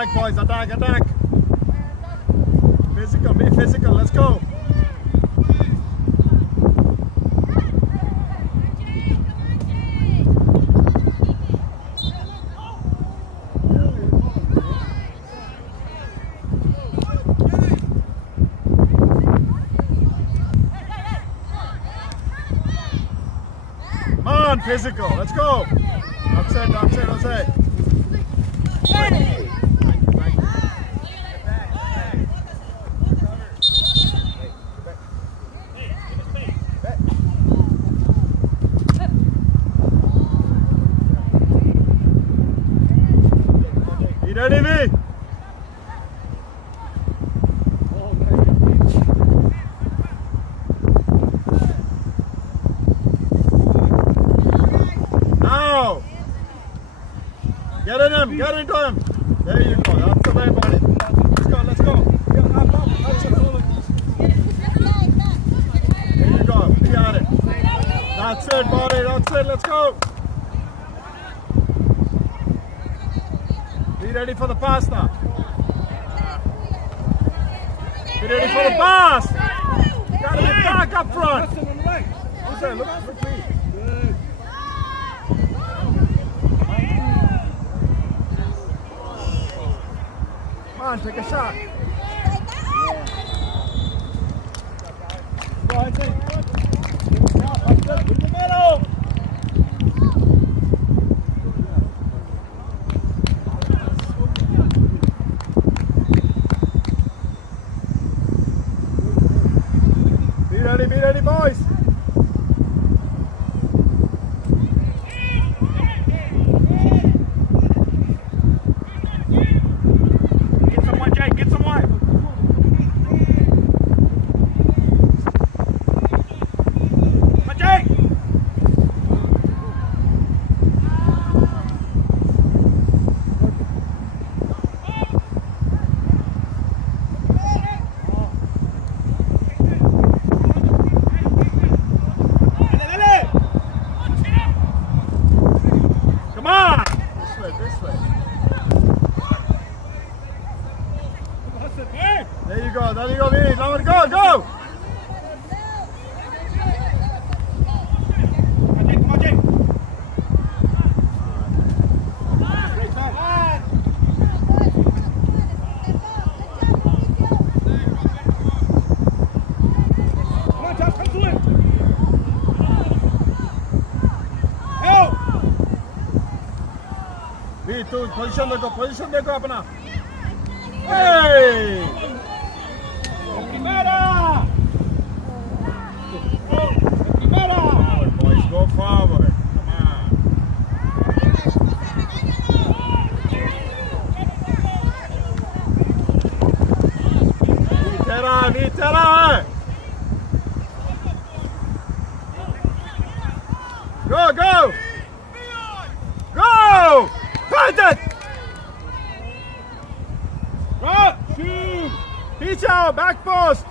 Attack, boys, attack, attack. Physical, be physical, let's go. Come on, physical, let's go. That's it, that's it. Be ready, V. Now. Get in him, get into him. There you go, that's the way about it. Let's go, let's go. There you go, we got it. That's it, buddy, that's it, let's go. Be ready for the pass now. Be ready for the pass. Gotta be back up front. Look, please. Come on, take a shot. Be ready, boys. Get someone, Jake, get someone. Come on, Jake. This way. There you go, Vinny. Now go, go! Come on, Jake. Come on, Josh, come to it. Help! तू position देखो अपना. Hey! Primera! Boys, go forward. Come on. Nitera. Go, go! Go! Fight it! Go! Shoot! Reach out, back post!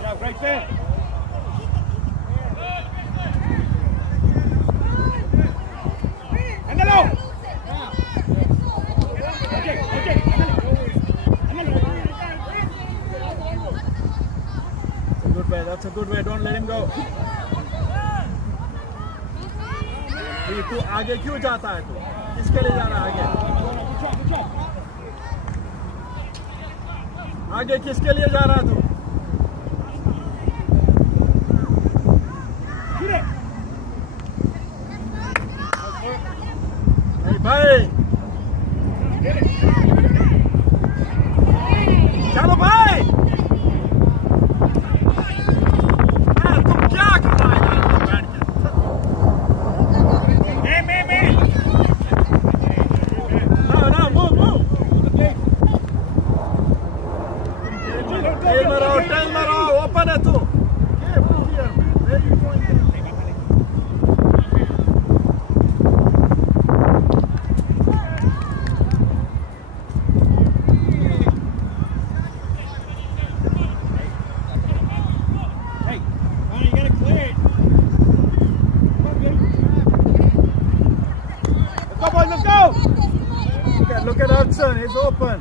Yeah, right there. That's a good way. Don't let him go. तू आगे क्यों जाता है तू? किसके लिए जा रहा है आगे? आगे किसके लिए जा रहा है तू? भाई चलो भाई तुम क्या कर रहा है यार ना मूव टेल मारो ओपन है तू Hudson, he's open.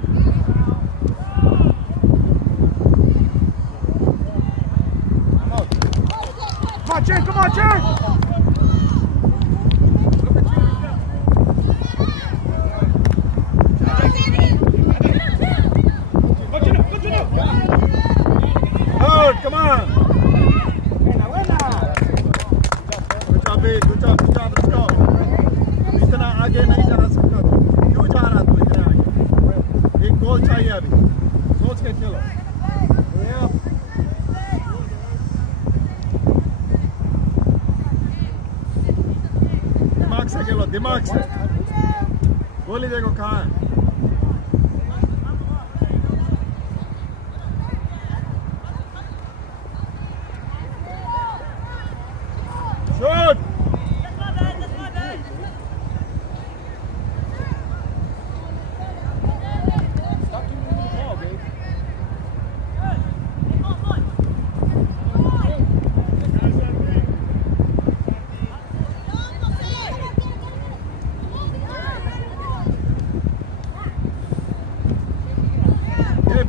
Come on, Chen, come on, Chen! Out, come on! Good job, let's go! इतना आगे नहीं जा सकता तू, क्यों जा रहा तू इतना आगे? एक गोल चाहिए अभी, सोच के चलो। दिमाग से खेलो, दिमाग से। गोली देखो कहाँ है? Shoot!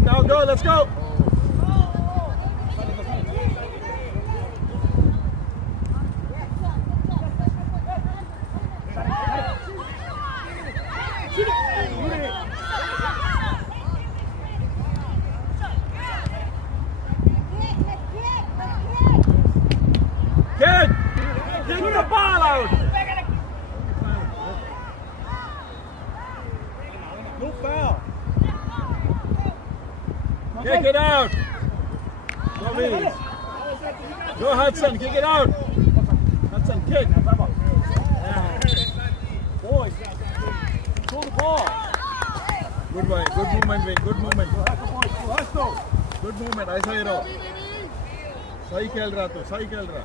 Now go, let's go! Kid! Kick the ball out! No foul. Kick it out! Go Reeves. Go Hudson, kick it out! Hudson, kick! Boys, throw the ball. Good boy, good movement, Vic, good movement. Let's go. Good movement, ऐसा ही रहो. सही खेल रहा तू, सही खेल रहा.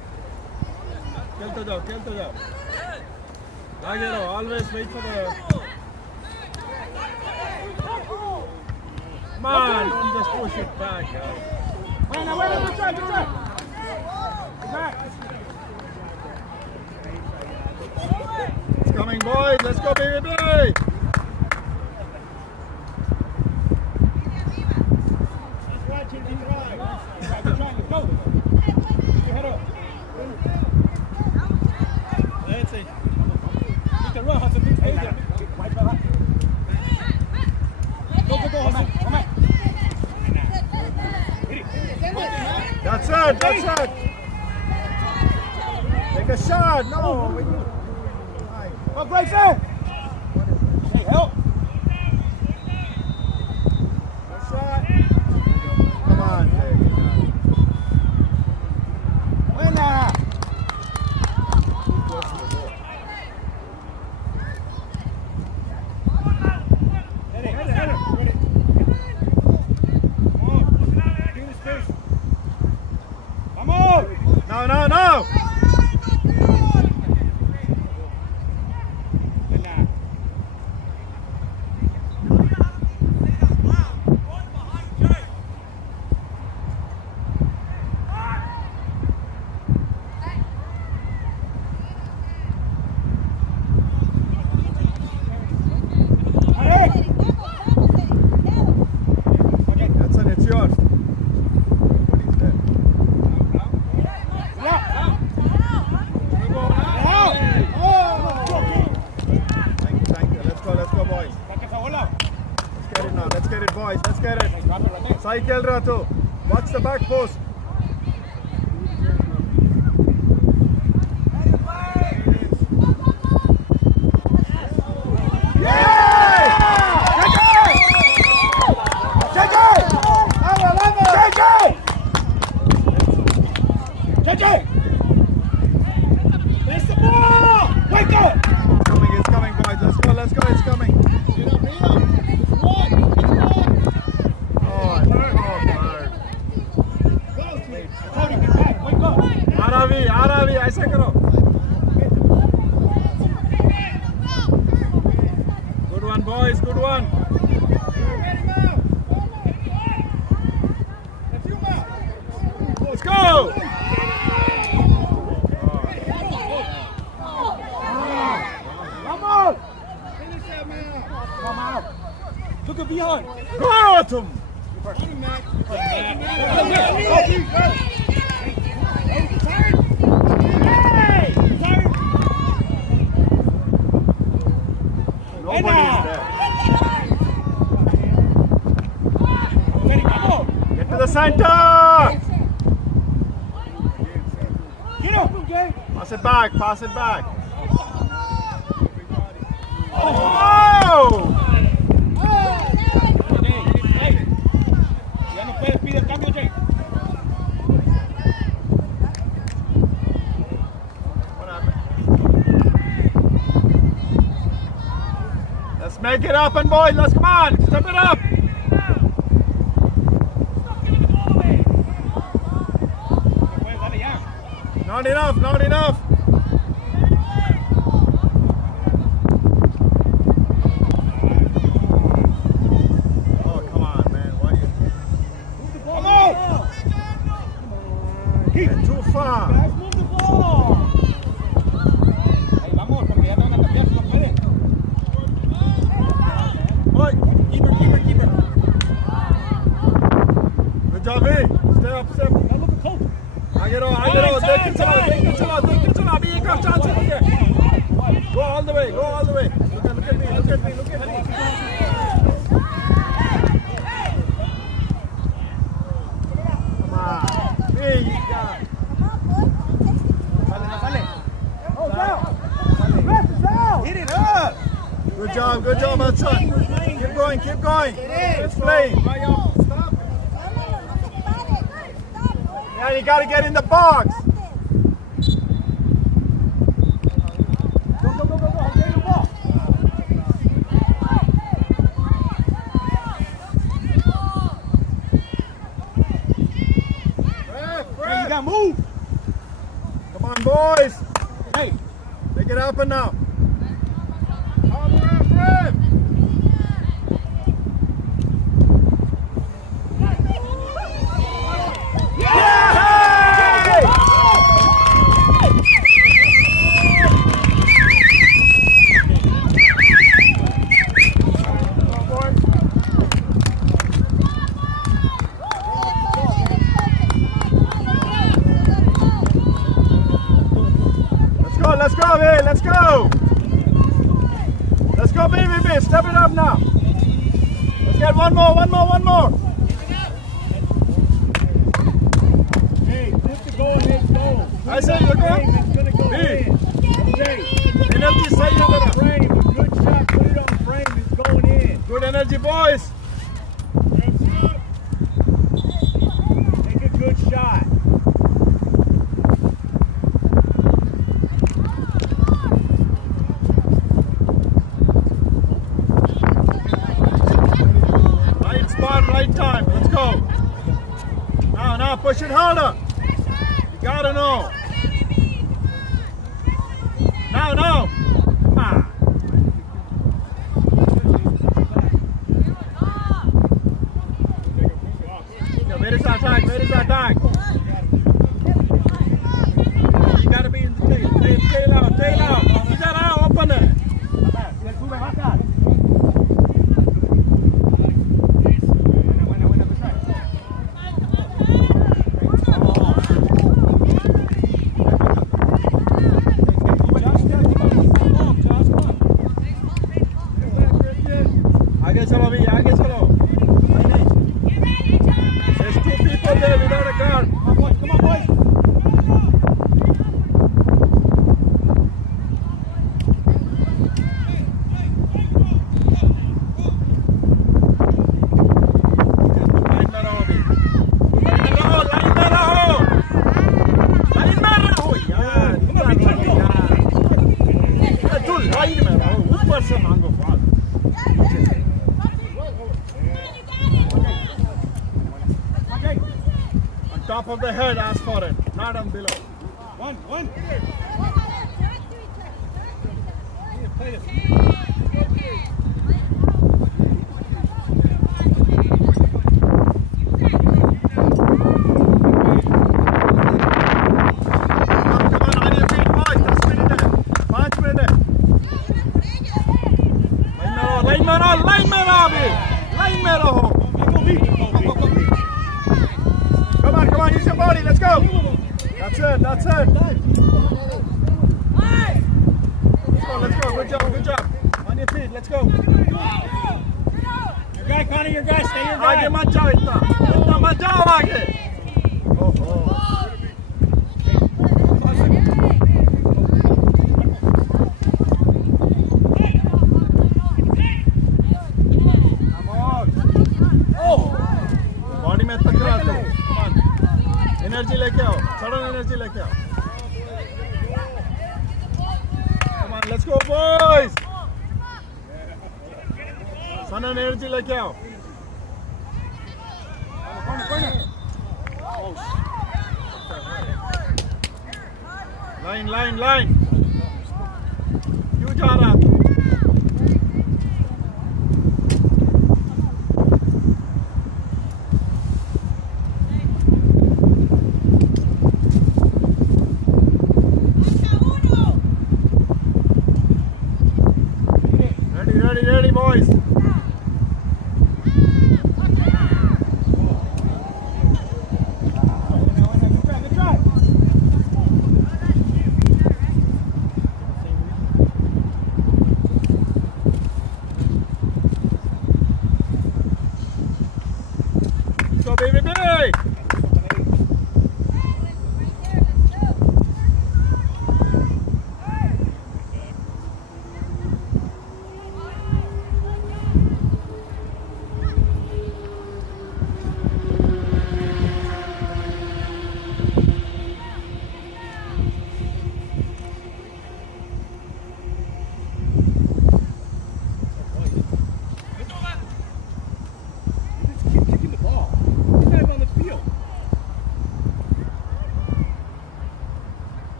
खेलते जाओ, खेलते जाओ. आगे रहो, always wait for the... Come on, don't just push it back, guys. Wait, good try, good try. It's coming, boys. Let's go, baby. That's it, that's it. Take a shot. No. Oh, Grayson! Hey, help! A shot. Come on, baby. Winner! No. It's yours. Let's get it, boys. Let's get it. Cycle Rato. Watch the back post. There's the ball! Wake up! It's coming, boys. Let's go. It's coming. आरावी ऐसे करो. Good one, boys. Good one. Let's go. Come on! Finish that man! Come out! तुम Nobody is there. Get to the center. Pass it back. Pass it back. Oh! Let's make it happen, boys. Let's come on. Step it up. Not enough. Not enough. Oh, come on, man. Why you? Come on! You're too far. Guys, move the ball! Ahí vamos, porque ya van a cambiar, no pueden. Boy, Keeper. good job, eh? Stay up, step. Now look at Coach. आगे रहो. देख के चलो. अभी एक और chance है. Go all the way. Look at me. Come on. Hey, you got. Oh, down! Ref is out! Hit it up! Good job, Hudson. Keep going. Let's play. Yeah, you gotta get in the box. Go! I'll get the ball. Hey, you gotta move! Come on, boys. Hey! Make it happen now. Ref. Let's go. Let's go, baby. Step it up now. Let's get one more. Hey, flip the go-ahead goal. I say you're going. It's gonna go in. Energy side of the Frame, a good shot, put it on the frame, it's going in. Good energy, boys. Take a good shot. Right spot, right time. Let's go. Now, push it harder. You gotta know. Now. Come on. Where is that attack? You gotta be in the tail. Tail out. Idhar aa, open it. आगे चलो. There's two people there without a guard. Come on, boys. Top of the head, ask for it, not on below. One. Line में रहो That's it, that's it. Let's go, good job, good job. On your feet, let's go. Your guy, Connor, your guy, stay your आगे guy. मत जाओ इतना मत जाओ आगे. Body में टकरा दो. एनर्जी लेके आओ, सडन एनर्जी लेके आओ. Come on, let's go boys. Sudden energy लेके आओ. लाइन लाइन क्यों जा रहा तू? Ready, boys. Let's go, baby, baby.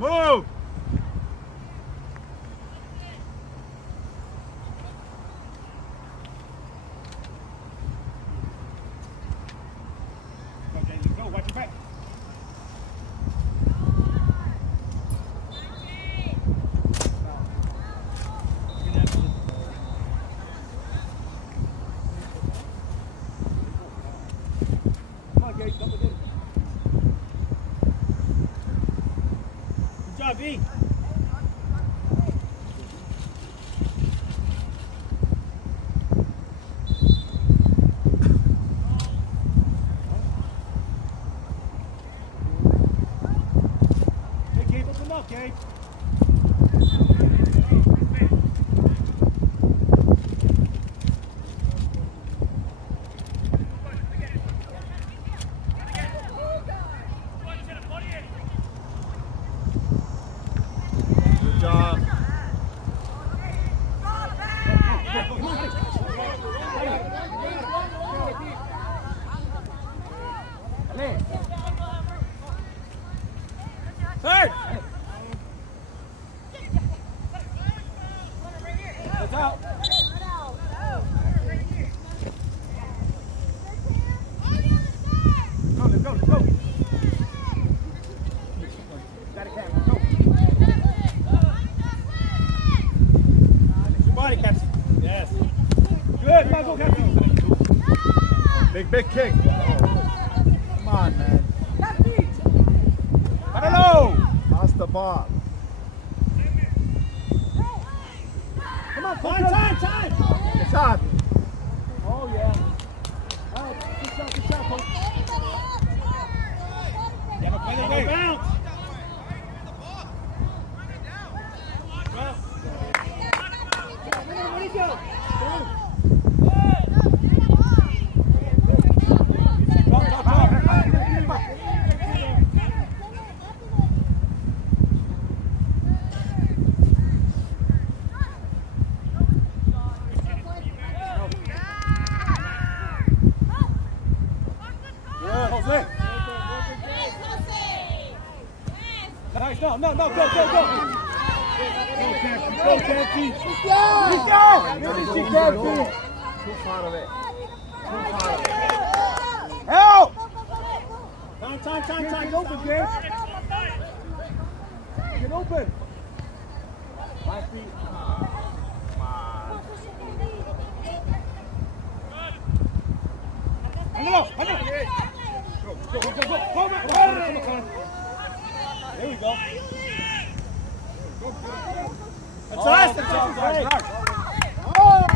Move! Go, watch your back. Come on, Gage, come with it. Good job, B. Hey, Gabe, open up, Gabe. Good job. Third. That's out. Go, let's go, let's go. Got it, Cam, let's go. Your body, Captain. Yes. Good, come on, go, Captain. Big kick. Come on, man. Hello. Pass the ball. Come on, time. It's hot. Oh, yeah. All right, good shot, coach. Yeah, but play the way. Bounce. Where'd he go? Nice, no, go. Go, Cappy. Let's go. Too far away. Help! Time. Get open, Gabe. Get open. 5 feet. Hang on. Go, man. There we go. That's us. That's all. Right. Oh!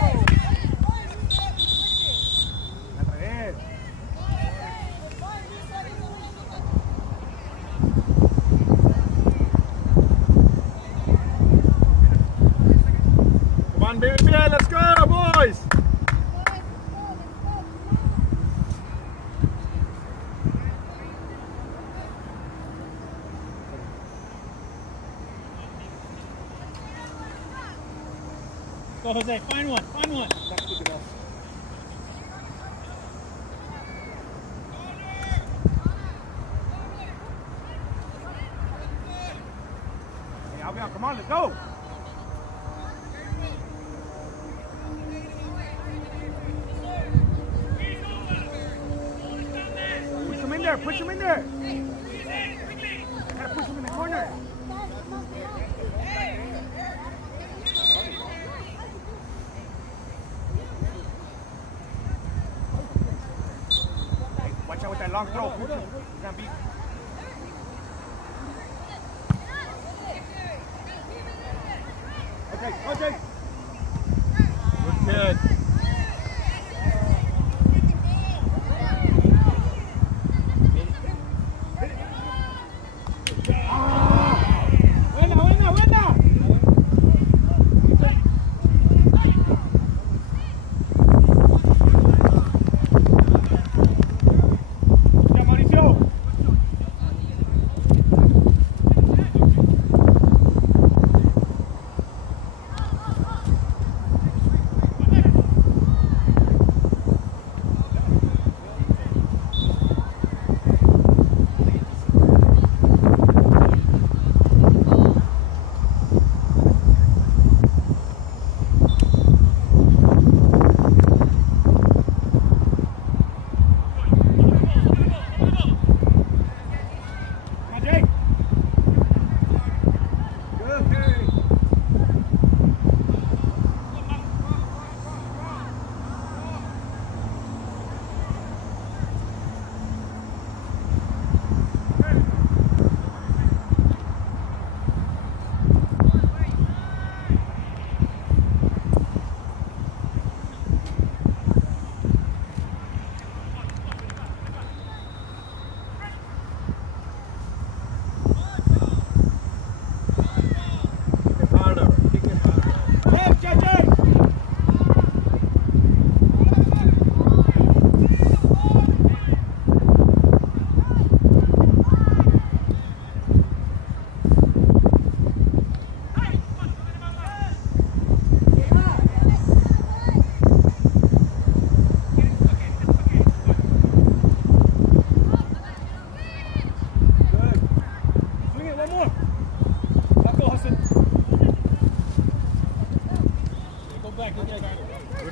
Come on, baby, let's go, boys! Go, Jose. Find one. Hey, Albion, come on, let's go. Push him in there. Gotta push him in the corner. Hey, watch out with that long throw. He's gonna be. Okay.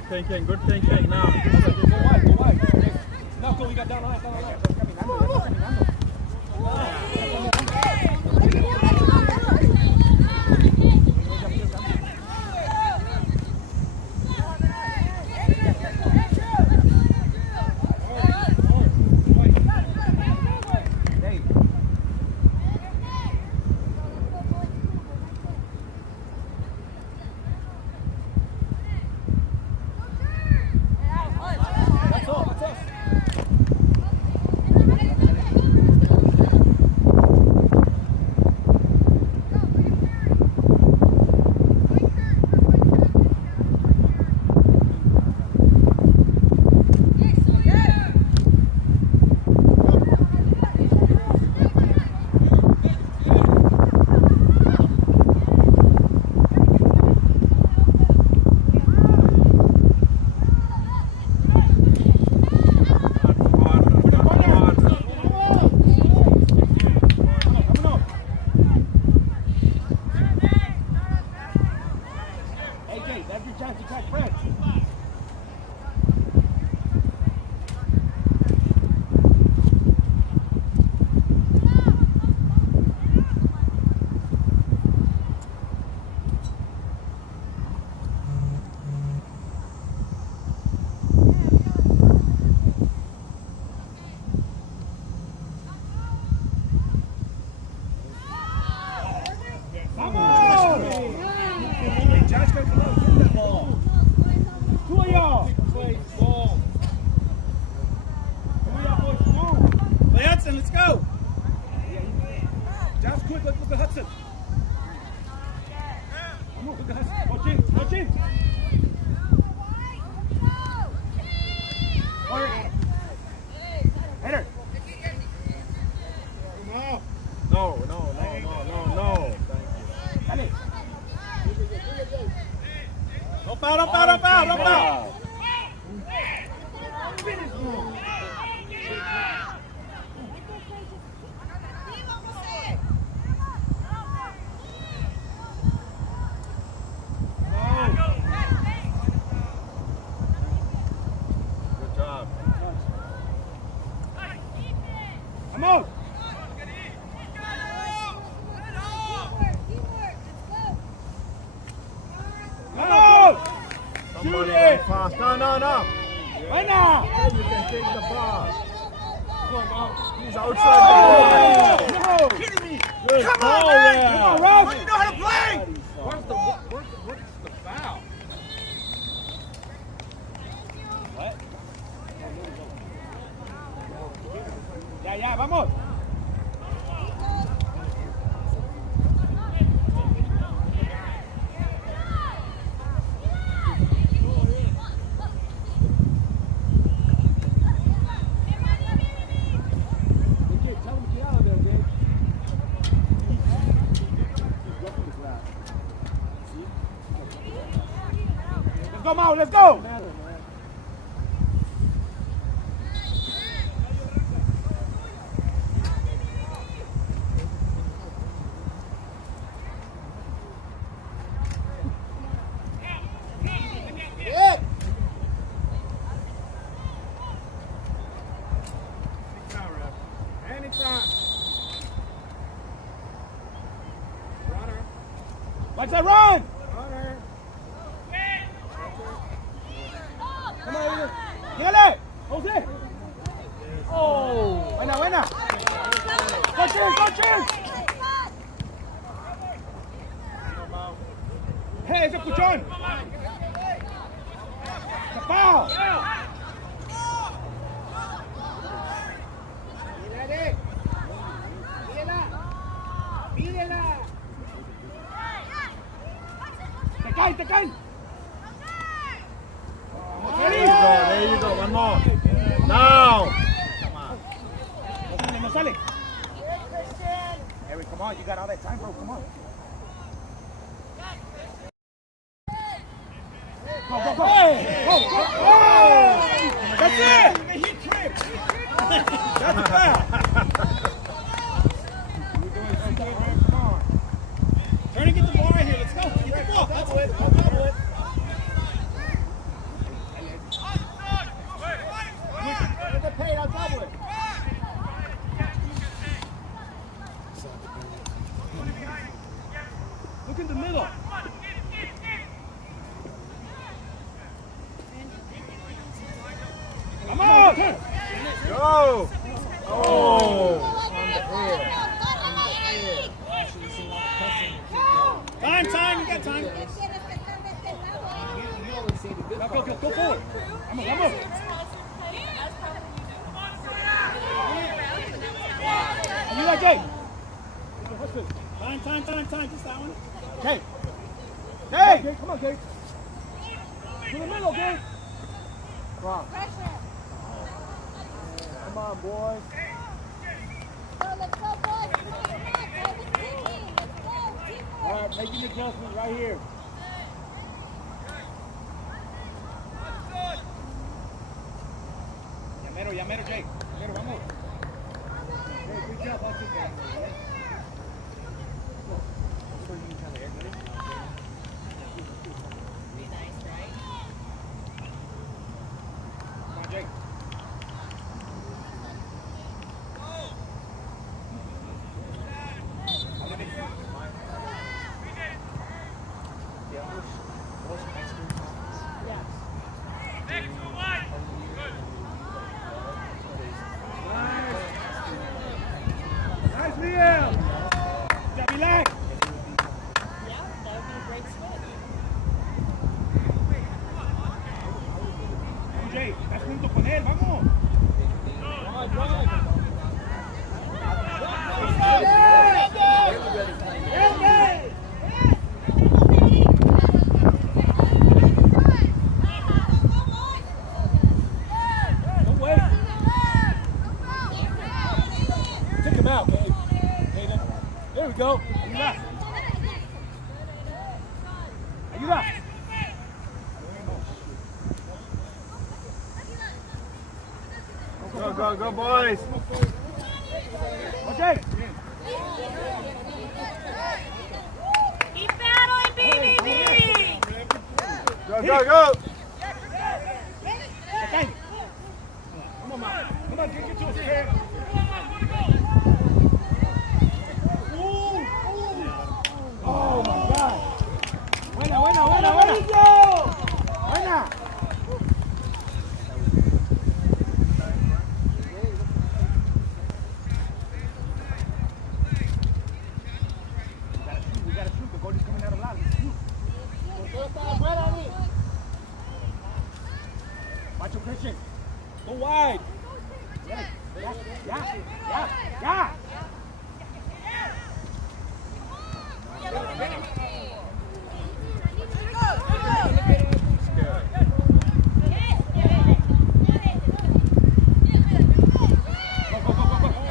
Good kid. Good thinking. Now. Go wide. Now, we got down on that. Hudson, let's go. Job's quick, look at Hudson. Come on, look at Hudson. Go, Jim. Go, Jim. Header. No. Dale. Don't foul. Good job. Come on. Somebody run fast. No. Right now. Then you can take the pass. He's outside. No. Kidding me. Good Come ball on, man. there. Come on, Ross. you know how to play. What's the foul? What? Ya, vamos. Let's go, Mau, let's go! Watch that run! Come on, Gale! Jose! Oh! Buena! Go Church! Hey, ese cuchón! ¡Tapao! ¡Te caen! There you go. One more. Now. No sale. Eric, come on. You got all that time, bro. Come on. Go. Hey! Go! That's it! He tripped. That's a foul. Come on. Turn and get the ball right here. Let's go. Get the ball. Double it. I'll double it. Look in the middle. Come on! Go. Oh. Time, you got time. Go forward. Vamos. You like Jake? Time. Just that one. Hey! Come on, Jake. To the middle, Jake. Come on, boy. Let's go, boys. All right, make an adjustment right here. Ya mero, Jake. Vamos. Hey, good job, Hudson. Come on, Jake. Nice, Liam! That be like? Yeah, that would be a great switch. Jay, estás junto con él, vamos. out, Gabe. David. There we go. Ayuda. Ayuda. Go, boys. Okay. Keep battling, baby! Go. Okay. Come on, man. Come on, get to us here. Oh, my God. Buena. Buena. We gotta shoot. The goal is coming out of line. Let's shoot. Macho Christian. Go wide. Yeah.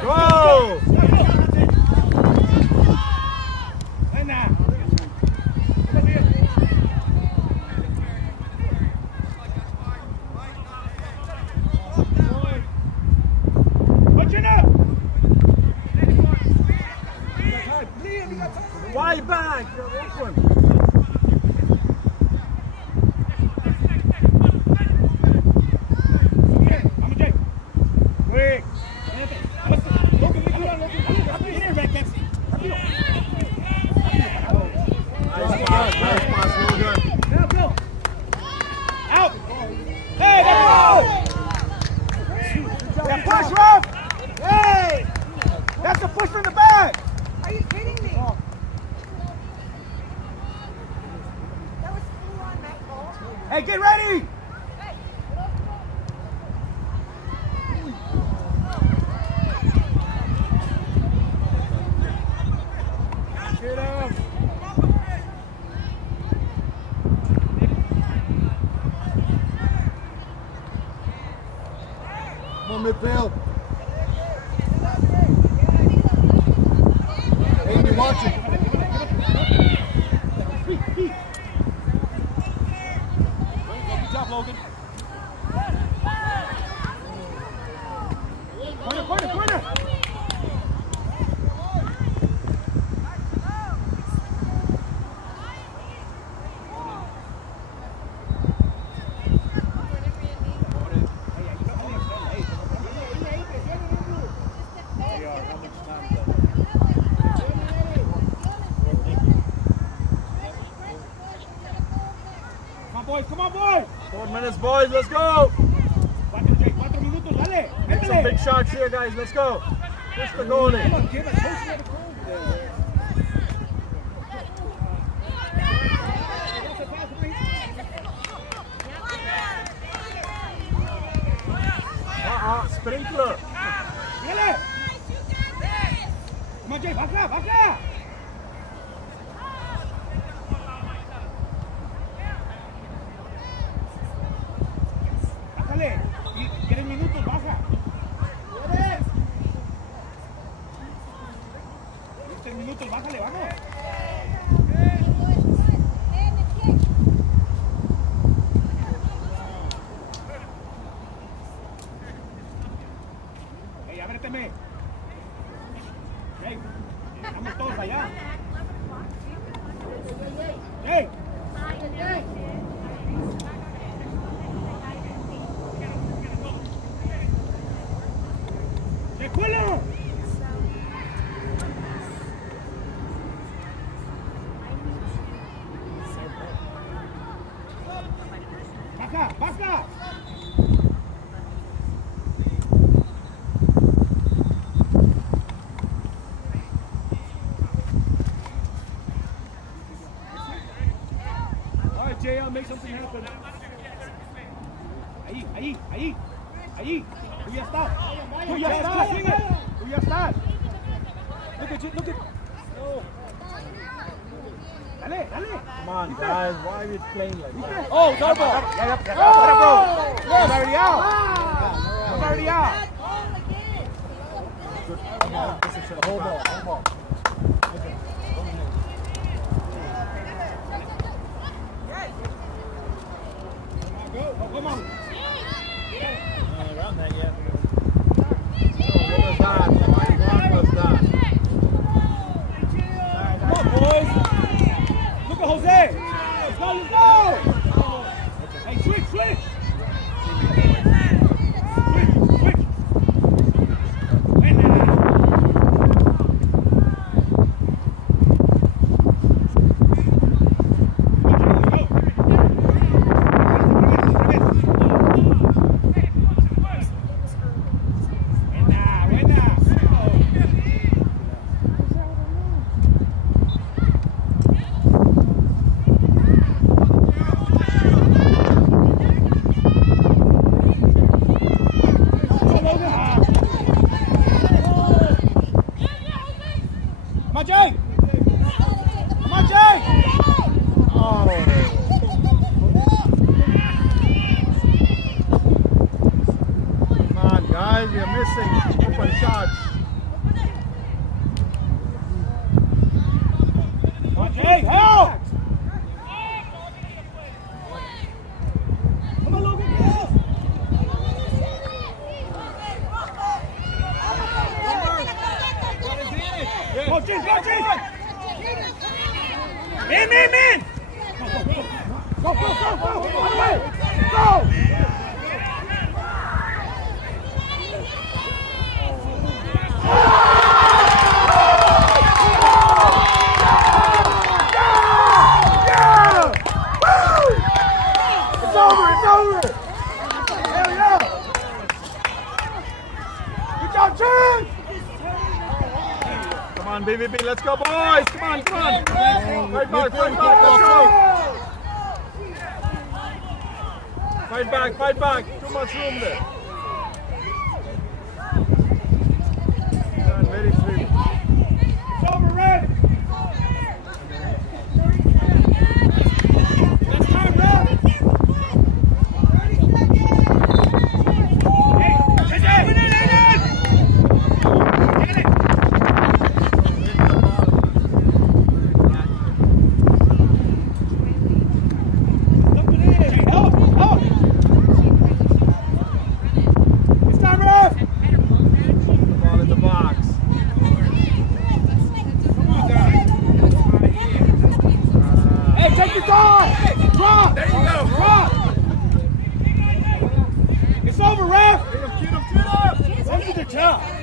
Go! Buena. Punching up. Wide back. You're open. Vamos, Jay. Quick. Nice pass, Logan. Out. Hey, let's go. Yeah, push, Rob. Hey. That's a push from the back. Are you kidding me? That was full on that ball. Hey, get ready. Get up. Come on, midfield. Hey, you watching? Good job, Logan. Corner. Come on, boys. 4 minutes, boys. Let's go. 4 minutos, dale. Get some big shots here, guys. Let's go. Push the goalie. Come on, give it. Push it. Sprinkler. Dale. Come on, Jay. Baja. Bájale. ¿Quieres minutos? Baja. 3 minutos, bájale, vamos. Hey, ábreteme. Hey, vamos todos allá. Hey. ¡Recuelo! Baja. All right, Jay, I'll make something happen. Ahí. Tú ya estás. Look at. No. Dale. Come on, guys. Why are we playing like that? Oh, double. Yes. He's already out. Ball again. Whole ball, whole ball. Come on. Around that yet. What was that? What was that? Come on, boys. Look at Jose. Let's go, let's go. Hey, switch, switch. Switch. And You're missing open shots. Jay, help! Come on, Logan, go! Go, Cheese, go, Cheese! Man! Go! Go! Go! It's over! Hell yeah! Good job, Cheese! Come on, BVB, let's go, boys! Come on! Fight back, let's go! Fight back! Too much room there. Very free. It's over, Red! That's time, Red! It's over, ref! Get him! Look at the top.